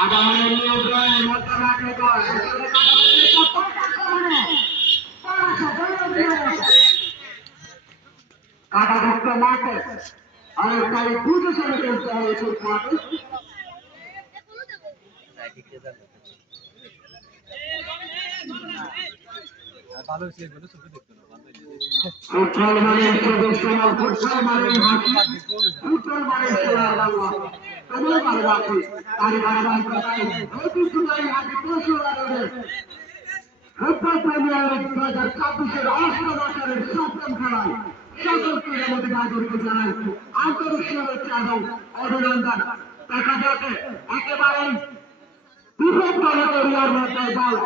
আগামী নিয়ন্ত্রণে মধ্যে রাখে কাটাযুক্ত মাঠে অনেকটাই বুঝে চলে চলতে হয়েছে মাঠে ভালো হয়েছে ছবি দেখতে ফুটবল মানে প্রদর্শন ফুটবল মানে হাসি ফুটবল মানে সোনার বাংলা তোমার ভালো আছে তার বারবার কথাই ঐতিহ্যবাহী হাসি পশুরাদের ফুটবল প্রিমিয়ার লিগ 2026-এর অষ্টম আসরের সপ্তম খেলায় সকল ক্রীড়া প্রতিভাদেরকে জানাই আন্তরিক শুভেচ্ছা এবং অভিনন্দন। দেখা যাচ্ছে একেবারেই বৃহৎ দলের মধ্যে দল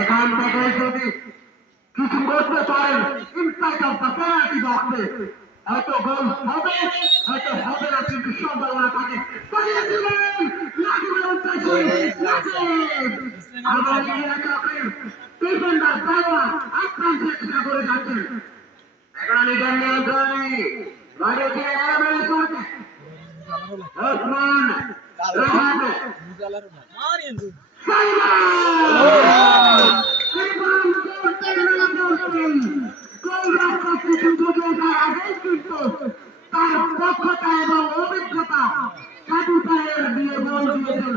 এখান থেকে যদি কিছু করতে পারেন ইনসাইড অফ দ্য পেনাল্টি বক্সে হয়তো গোল হবে হয়তো হবে না কিন্তু সম্ভাবনা থাকে ডিফেন্ডার দাওয়া আক্রান্ত চেষ্টা করে যাচ্ছেন এখানে নিজের নিয়ন্ত্রণে গাড়ি দিয়ে আরামে করতে ওসমান রাহাতে তার দক্ষতা এবং অভিজ্ঞতা সাধুতায়ের দিয়ে বল দিয়েছেন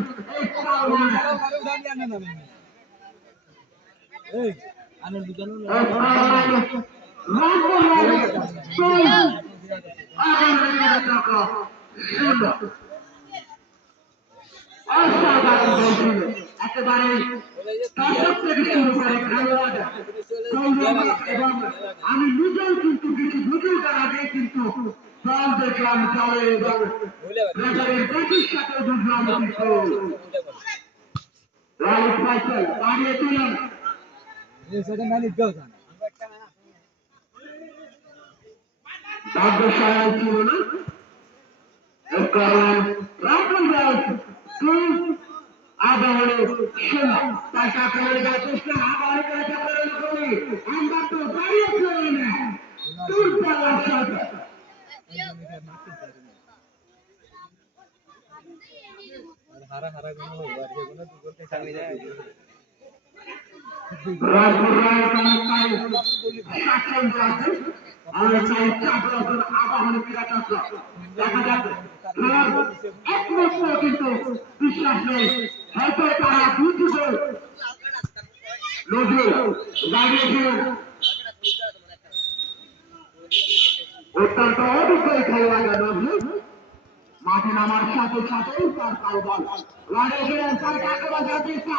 একেবারে শুরু করে খেলোয়াড় এবং আমি নিজেও কিন্তু কিছু বুঝুর আগে কিন্তু দল দেখলাম দলে এবং ব্রিটিশ সাথে বুঝলাম কিন্তু লালিত ফাইসাল বাড়িয়ে তুলেন ভাগ্যশালী ছিল না রাহুল আবহাওয়া শোনা টাকা করে যাচ্ছে আবার করি আমরা তো দাঁড়িয়ে চলি না দুর্বল সাথে হারা হারা কোনো আর যে কোনো দুটো সামনে যায় রাজপুর রায় কানাকাই শাসন আছে আমরা চাই চাপড়ার আবাহনী ক্রীড়া দেখা যাচ্ছে একমাত্র কিন্তু বিশ্বাস নেই হয়তো তারা দুটি গোল নজরুল দাঁড়িয়েছিলেন অত্যন্ত অভিজ্ঞ খেলোয়াড় নজরুল মাঠে নামার সাথে সাথেই তার পাও বল দাঁড়িয়েছিলেন তার কাকে বাজার চেষ্টা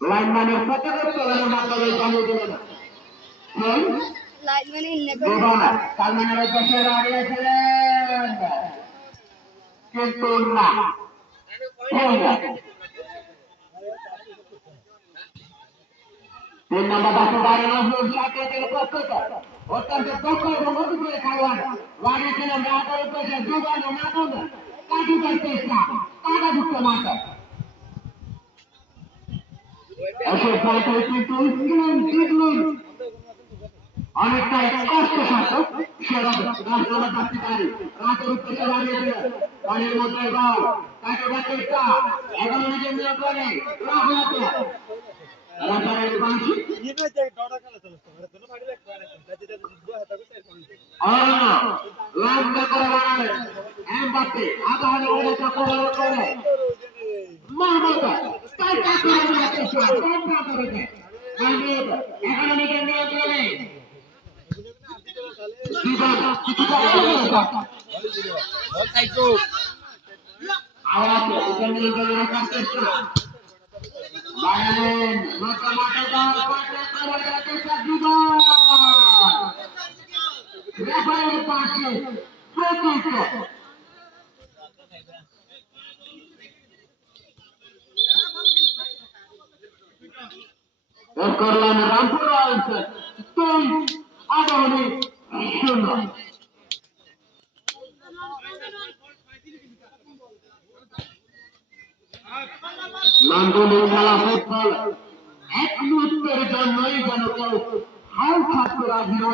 লাইনম্যানের প্রতিরোধ মাধ্যমে জানিয়ে দিলেন সালমানের দেশে দাঁড়িয়েছিলেন কিন্তু না তিন নম্বর বাসে দাঁড়িয়ে নজরুল সাথে থেকে প্রস্তুত অত্যন্ত দক্ষ এবং অভিজ্ঞ খেলোয়াড় দাঁড়িয়েছিলেন রাতের উদ্দেশ্যে দুবার নাটক কাটিবার চেষ্টা কাটাযুক্ত মাঠে অনেকটা কষ্ট সাধ্য সেরকম রাতের উদ্দেশ্যে দাঁড়িয়ে পানির মধ্যে গাও কাটাবার চেষ্টা এখন নিজের নিয়ন্ত্রণে করলাম রামপুর আবাহনী শূন্য নান্দনিক খেলা ফুটবল এক মুহূর্তের জন্যই যেন কেউ ছাত্ররা